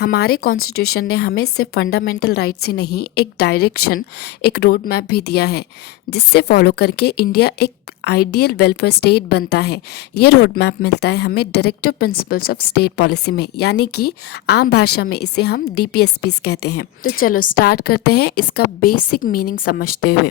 हमारे कॉन्स्टिट्यूशन ने हमें सिर्फ फंडामेंटल राइट्स ही नहीं, एक डायरेक्शन, एक रोड मैप भी दिया है, जिससे फॉलो करके इंडिया एक आइडियल वेलफेयर स्टेट बनता है। ये रोड मैप मिलता है हमें directive principles of state policy में, यानी कि आम भाषा में इसे हम डीपीएसपीज कहते हैं। तो चलो स्टार्ट करते हैं इसका बेसिक मीनिंग समझते हुए।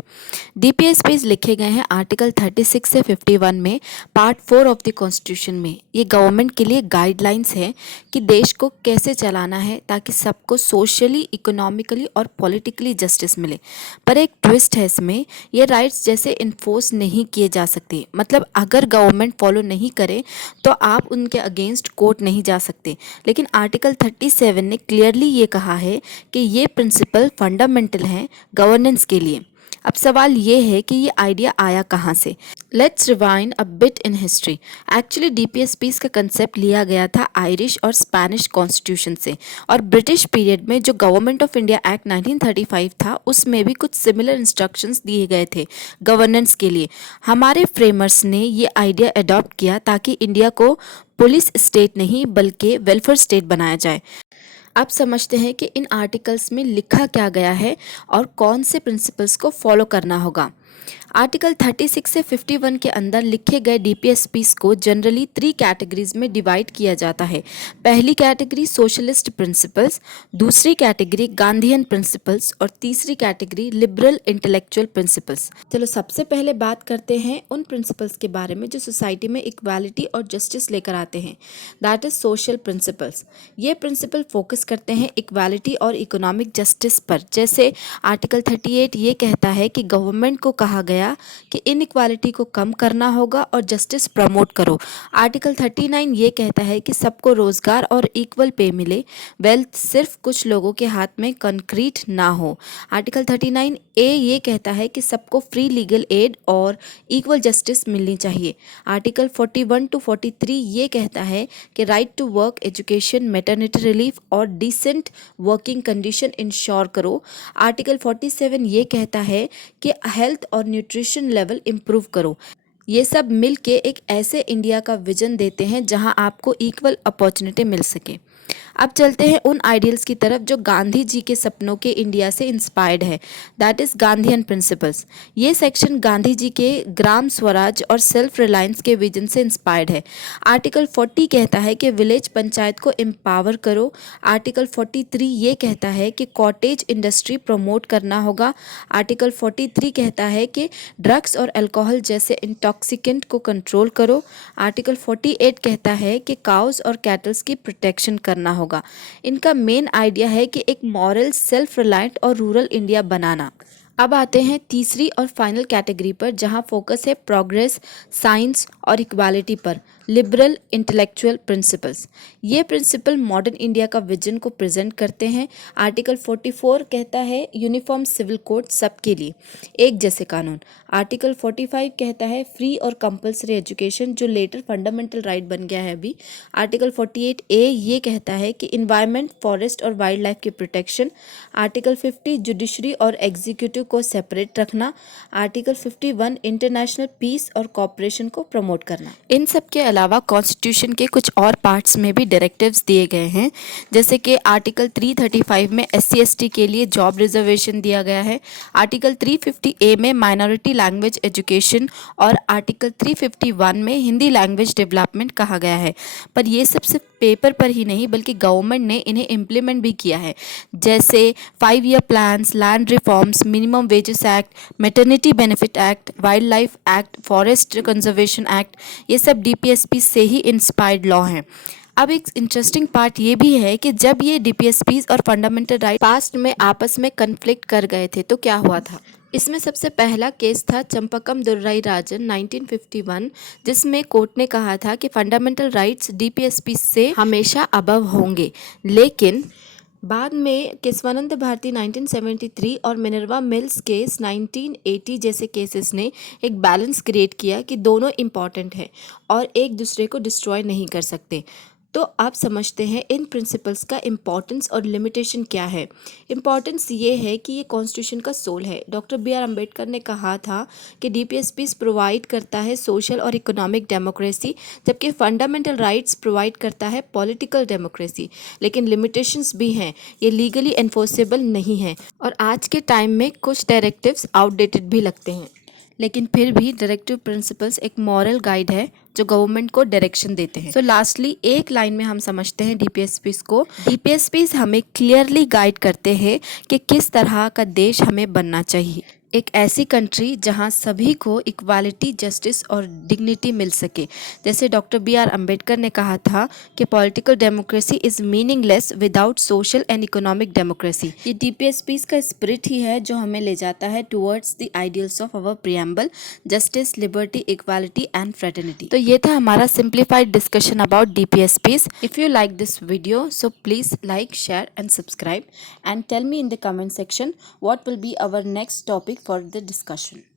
डीपीएसपीज लिखे गए हैं आर्टिकल 36 से 51 में, पार्ट 4 ऑफ द कॉन्स्टिट्यूशन में। ये गवर्नमेंट के लिए गाइडलाइंस है कि देश को कैसे चलाना है ताकि सबको सोशली, इकोनॉमिकली और पॉलिटिकली जस्टिस मिले। पर एक ट्विस्ट है इसमें, ये राइट्स जैसे इन्फोर्स नहीं किए जा सकते। मतलब अगर गवर्नमेंट फॉलो नहीं करे तो आप उनके अगेंस्ट कोर्ट नहीं जा सकते। लेकिन आर्टिकल 37 ने क्लियरली ये कहा है कि ये प्रिंसिपल फंडामेंटल हैं गवर्नेंस के लिए। अब सवाल ये है कि ये आइडिया आया कहाँ से। Let's rewind a bit in history. Actually DPSPs का कंसेप्ट लिया गया था आयरिश और स्पेनिश कॉन्स्टिट्यूशन से, और ब्रिटिश पीरियड में जो गवर्नमेंट ऑफ इंडिया एक्ट 1935 था उसमें भी कुछ सिमिलर इंस्ट्रक्शंस दिए गए थे गवर्नेंस के लिए। हमारे फ्रेमर्स ने ये आइडिया अडॉप्ट किया ताकि इंडिया को पुलिस स्टेट नहीं बल्कि वेलफेयर स्टेट बनाया जाए। अब समझते हैं कि इन आर्टिकल्स में लिखा क्या गया है और कौन से प्रिंसिपल्स को फॉलो करना होगा। आर्टिकल 36 से 51 के अंदर लिखे गए डीपीएसपीस को जनरली 3 कैटेगरीज में डिवाइड किया जाता है। पहली कैटेगरी सोशलिस्ट प्रिंसिपल्स, दूसरी कैटेगरी गांधीयन प्रिंसिपल्स और तीसरी कैटेगरी लिबरल इंटेलेक्चुअल प्रिंसिपल्स। चलो सबसे पहले बात करते हैं उन प्रिंसिपल्स के बारे में जो सोसाइटी में इक्वालिटी और जस्टिस लेकर आते हैं, दैट इज सोशल प्रिंसिपल्स। ये प्रिंसिपल फोकस करते हैं इक्वालिटी और इकोनॉमिक जस्टिस पर। जैसे आर्टिकल 38 ये कहता है कि गवर्नमेंट को कहा गया कि इनइक्वालिटी को कम करना होगा और जस्टिस प्रमोट करो। आर्टिकल 39 ये कहता है कि सबको रोजगार और इक्वल पे मिले, वेल्थ सिर्फ कुछ लोगों के हाथ में कंक्रीट ना हो। आर्टिकल 39 ए ये कहता है कि सबको फ्री लीगल एड और इक्वल जस्टिस मिलनी चाहिए। आर्टिकल 41 टू 43 ये कहता है कि right to work, education, maternity relief और डिसेंट वर्किंग कंडीशन इंश्योर करो। आर्टिकल 47 ये कहता है कि हेल्थ और न्यूट्रिशन लेवल इम्प्रूव करो। ये सब मिल के एक ऐसे इंडिया का विजन देते हैं जहां आपको इक्वल अपॉर्चुनिटी मिल सके। अब चलते हैं उन आइडियल्स की तरफ जो गांधी जी के सपनों के इंडिया से इंस्पायर्ड है, दैट इज गांधीयन प्रिंसिपल्स। ये सेक्शन गांधी जी के ग्राम स्वराज और सेल्फ रिलायंस के विजन से इंस्पायर्ड है। आर्टिकल 40 कहता है कि विलेज पंचायत को एम्पावर करो। आर्टिकल 43 ये कहता है कि कॉटेज इंडस्ट्री प्रमोट करना होगा। आर्टिकल 43 कहता है कि ड्रग्स और अल्कोहल जैसे इंटॉक्सिकेंट को कंट्रोल करो। आर्टिकल 48 कहता है कि काउस और कैटल्स की प्रोटेक्शन करना होगा। इनका मेन आइडिया है कि एक मॉरल, सेल्फ रिलायंट और रूरल इंडिया बनाना। अब आते हैं तीसरी और फाइनल कैटेगरी पर जहां फोकस है प्रोग्रेस, साइंस और इक्वालिटी पर, लिबरल इंटेलेक्चुअल प्रिंसिपल्स। ये प्रिंसिपल मॉडर्न इंडिया का विजन को प्रेजेंट करते हैं। आर्टिकल 44 कहता है यूनिफॉर्म सिविल कोड सबके लिए, एक जैसे कानून। आर्टिकल 45 कहता है फ्री और कंपलसरी एजुकेशन, जो लेटर फंडामेंटल राइट बन गया है अभी। आर्टिकल 48 ए ये कहता है कि इन्वायरमेंट, फॉरेस्ट और वाइल्ड लाइफ की प्रोटेक्शन। आर्टिकल 50 जुडिशरी और एग्जीक्यूटिव को सेपरेट रखना। आर्टिकल 51 इंटरनेशनल पीस और कॉपरेशन को प्रमोट करना। इन सब के अलावा कॉन्स्टिट्यूशन के कुछ और पार्ट्स में भी डायरेक्टिव्स दिए गए हैं, जैसे कि आर्टिकल 335 में SC ST के लिए जॉब रिजर्वेशन दिया गया है। आर्टिकल 350 ए में माइनॉरिटी लैंग्वेज एजुकेशन और आर्टिकल 351 में हिंदी लैंग्वेज डेवलपमेंट कहा गया है। पर ये सब सिर्फ पेपर पर ही नहीं बल्कि गवर्नमेंट ने इन्हें इम्प्लीमेंट भी किया है, जैसे 5 year plans, land reforms, minimum wages act, maternity benefit act, wild life act, forest conservation act. ये सब डीपीएसपी से ही इंस्पायर्ड लॉ हैं। अब एक इंटरेस्टिंग पार्ट ये भी है कि जब ये डीपीएसपीज और फंडामेंटल राइट पास्ट में आपस में कन्फ्लिक्ट कर गए थे तो क्या हुआ था। इसमें सबसे पहला केस था चंपकम दुर्राई राजन 1951, जिसमें कोर्ट ने कहा था कि फंडामेंटल राइट्स डीपीएसपी से हमेशा अबव होंगे। लेकिन बाद में केशवानंद भारती 1973 और मिनर्वा मिल्स केस 1980 जैसे केसेस ने एक बैलेंस क्रिएट किया कि दोनों इम्पॉर्टेंट हैं और एक दूसरे को डिस्ट्रॉय नहीं कर सकते। तो आप समझते हैं इन प्रिंसिपल्स का इम्पोर्टेंस और लिमिटेशन क्या है। इम्पोर्टेंस ये है कि ये कॉन्स्टिट्यूशन का सोल है। डॉक्टर बी आर अम्बेडकर ने कहा था कि डीपीएसपीस प्रोवाइड करता है सोशल और इकोनॉमिक डेमोक्रेसी, जबकि फंडामेंटल राइट्स प्रोवाइड करता है पॉलिटिकल डेमोक्रेसी। लेकिन लिमिटेशंस भी हैं, ये लीगली एनफोर्सेबल नहीं है और आज के टाइम में कुछ डायरेक्टिव्स आउटडेटेड भी लगते हैं। लेकिन फिर भी डायरेक्टिव प्रिंसिपल्स एक मॉरल गाइड है जो गवर्नमेंट को डायरेक्शन देते हैं। लास्टली एक लाइन में हम समझते हैं डीपीएसपीस को। डीपीएसपीस हमें क्लियरली गाइड करते हैं कि किस तरह का देश हमें बनना चाहिए। एक ऐसी कंट्री जहां सभी को इक्वालिटी, जस्टिस और डिग्निटी मिल सके। जैसे डॉक्टर बी आर अम्बेडकर ने कहा था कि political democracy is meaningless without social and economic democracy. ये डीपीएसपीस का स्पिरिट ही है जो हमें ले जाता है towards the ideals of our preamble, justice, liberty, equality and fraternity. तो ये था हमारा simplified discussion about DPSPs. If you like this video so please like, share and subscribe, and tell me in the comment section what will be our next topic for the discussion.